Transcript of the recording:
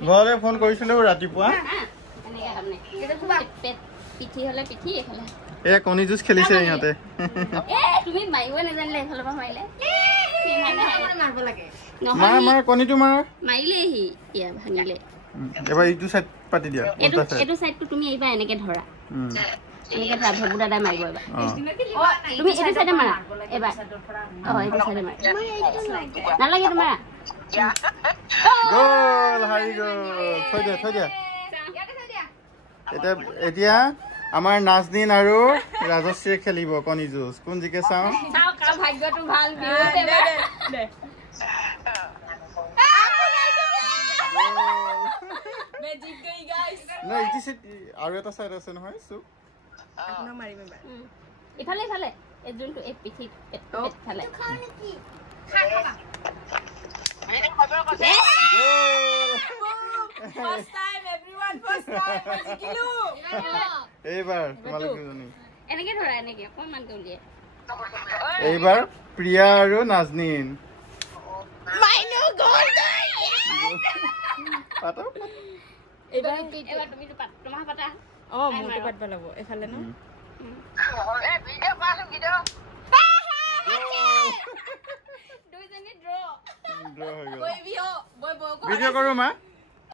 ঘৰলৈ ফোন কৰিছিলো ৰাতিপুৱা পিঠি হলে পিঠি এফালে এয়া কণী যুঁজ খেলিছে ইহঁতে তুমি মাৰিব নাজানিলে এফালৰ পৰা মাৰিলে মাৰিব লাগে মাৰ কণীটো মাৰ মাৰিলে সি ইয়া ভাঙিলে এবাৰ ইটো সাইড পাতি দিয়া এইটো সাইডটো তুমি এইবা এনেকে ধৰা এনেকে ধৰা ভেবু দাদা মাৰিব এবাৰ তুমি এইটো সাইডে মাৰা এবাৰ এইটো সাইডে মাৰা নালাগে তোমাৰ গ'ল হাৰি গ'ল থৈ দিয়া এতিয়া আমাৰ নাজনীন আৰু ৰাজশ্ৰীয়ে খেলিব কণী যুঁজ কোন জিকে চাওঁ ভাগ্যটো ভাল আৰু এটা চাইড আছে নহয় চুপ ইফালে ইফালে এই যোনটো এই পিঠি ফালে এইবাৰ তোমালোকে এনেকে ধৰা এনেকে অকণমান উলিয়াই এইবাৰ প্ৰিয়া আৰু নাজনীন তোমাৰ পাতা মোৰটো পাতিব লাগিব এফালে ন ভিডিঅ' কৰো মা